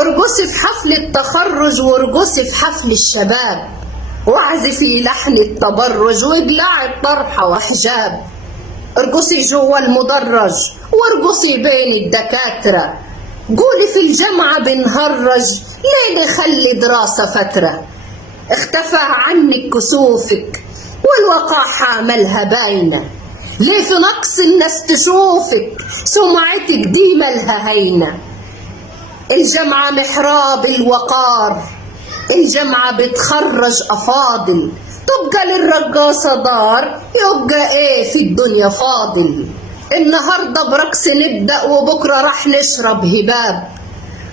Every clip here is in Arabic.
ارقصي في حفل التخرج وارقصي في حفل الشباب، واعزفي لحن التبرج واقلعي الطرحة وحجاب. ارقصي جوا المدرج وارقصي بين الدكاترة، قولي في الجامعة بنهرج ليه نخلي دراسة فترة. اختفى عنك كسوفك والوقاحة مالها باينة، ليه في نقص الناس تشوفك سمعتك دي مالها هينة. الجامعة محراب الوقار، الجامعة بتخرج أفاضل، تبقى للرقاصة دار يبقى ايه في الدنيا فاضل. النهاردة برقص نبدأ وبكرة رح نشرب هباب.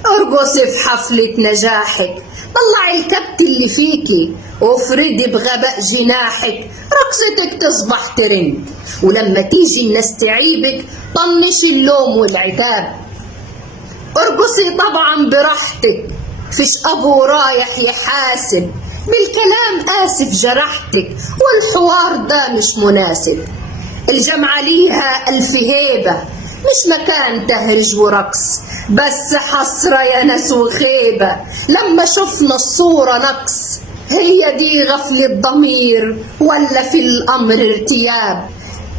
ارقصي في حفلة نجاحك، طلعي الكبت اللي فيكي وافردي بغباء جناحك، رقصتك تصبح ترند، ولما تيجي الناس تعيبك طنشي اللوم والعتاب. ارقصي طبعا براحتك، فيش ابو رايح يحاسب، بالكلام اسف جرحتك والحوار ده مش مناسب. الجامعة ليها الف هيبة، مش مكان تهرج ورقص، بس حسرة يا ناس وخيبة لما شفنا الصورة نقص. هي دي غفلة ضمير ولا في الامر ارتياب؟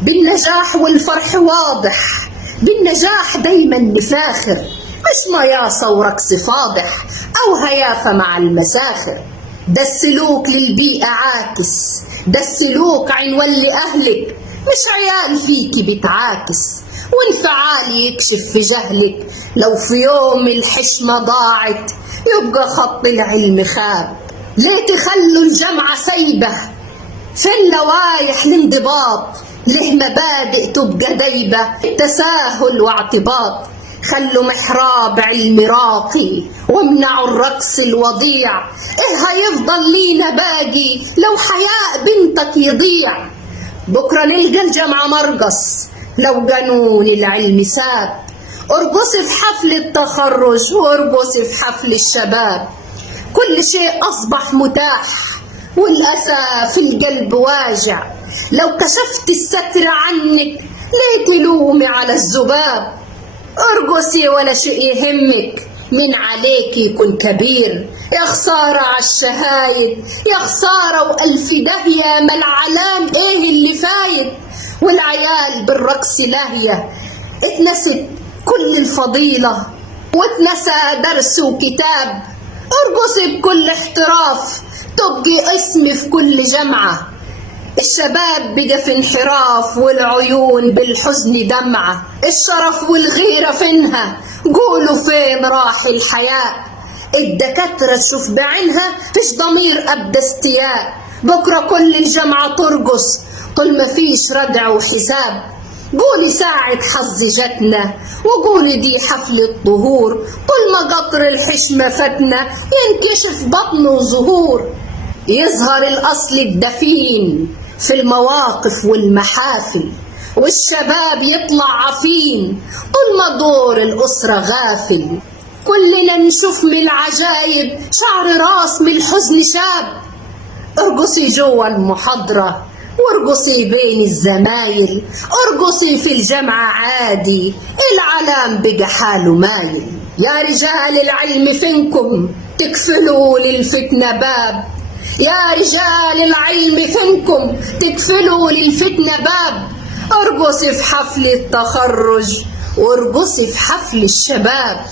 بالنجاح والفرح واضح، بالنجاح دايما نفاخر، مش مياصة ورقص فاضح أو هيافة مع المساخر. ده السلوك للبيئة عاكس، ده السلوك عنوان لأهلك، مش عيال فيكي بتعاكس، وانفعال يكشف في جهلك. لو في يوم الحشمة ضاعت يبقى خط العلم خاب. ليه تخلوا الجامعة سايبة؟ فين لوايح الانضباط؟ ليه مبادئ تبقى دايبة تساهل واعتباط؟ خلوا محراب علم راقي وامنعوا الرقص الوضيع. ايه هيفضل لينا باقي لو حياء بنتك يضيع؟ بكرة نلقى الجامعة مرقص لو قانون العلم ساب. ارقصي في حفل التخرج وارقصي في حفل الشباب، كل شيء أصبح متاح والأسى في القلب واجع. لو كشفت الستر عنك ليه تلومي على الذباب؟ ارقصي ولا شيء يهمك، من عليك يكون كبير. يا خسارة عالشهايد، يا خسارة وألف داهية، ما العلام ايه اللي فايد؟ والعيال بالرقص لاهية، اتنست كل الفضيلة واتنسى درس وكتاب. ارقصي بكل احتراف تبقي اسمي في كل جامعة. الشباب بقى في انحراف والعيون بالحزن دمعة، الشرف والغيرة فينها؟ قولوا فين راح الحياء؟ الدكاترة تشوف بعينها فيش ضمير أبدا استياء. بكرة كل الجامعة ترقص طول ما فيش ردع وحساب. قولي ساعة حظ جتنا وقولي دي حفلة ظهور، طول ما قطر الحشمة فتنا ينكشف بطن وظهور. يظهر الأصل الدفين في المواقف والمحافل، والشباب يطلع عفين طول ما دور الأسرة غافل. كلنا نشوف من العجايب شعر راس من الحزن شاب. ارقصي جوا المحاضرة وارقصي بين الزمايل، ارقصي في الجامعة عادي، العلام بقى حاله مايل. يا رجال العلم فينكم تكفلوا للفتنة باب، يا رجال العلم فينكم تكفلوا للفتنة باب. ارقصي في حفل التخرج وارقصي في حفل الشباب.